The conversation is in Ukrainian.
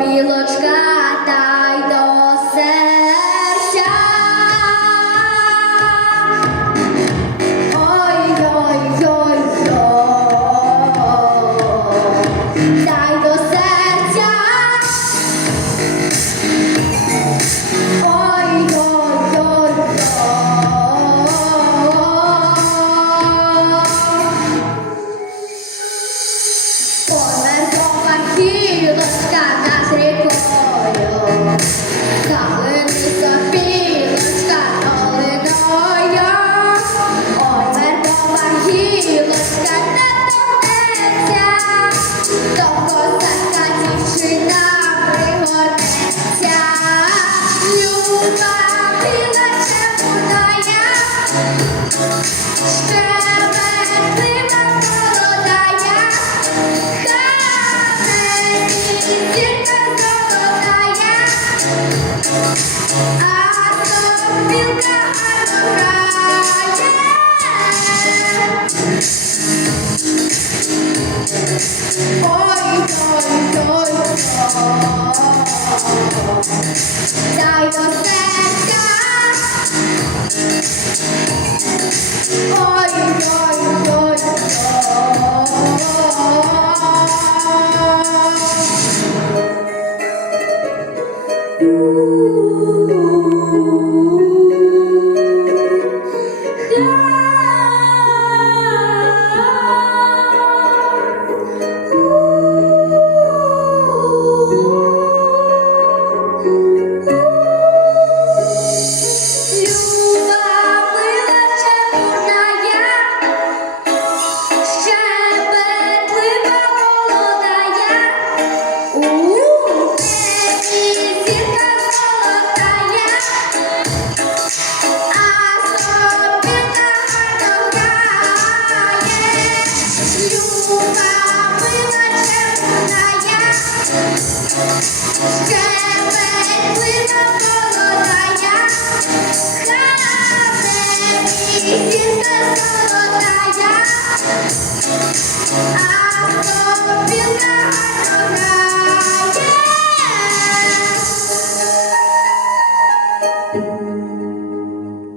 Be a Oh Золотая, а то білка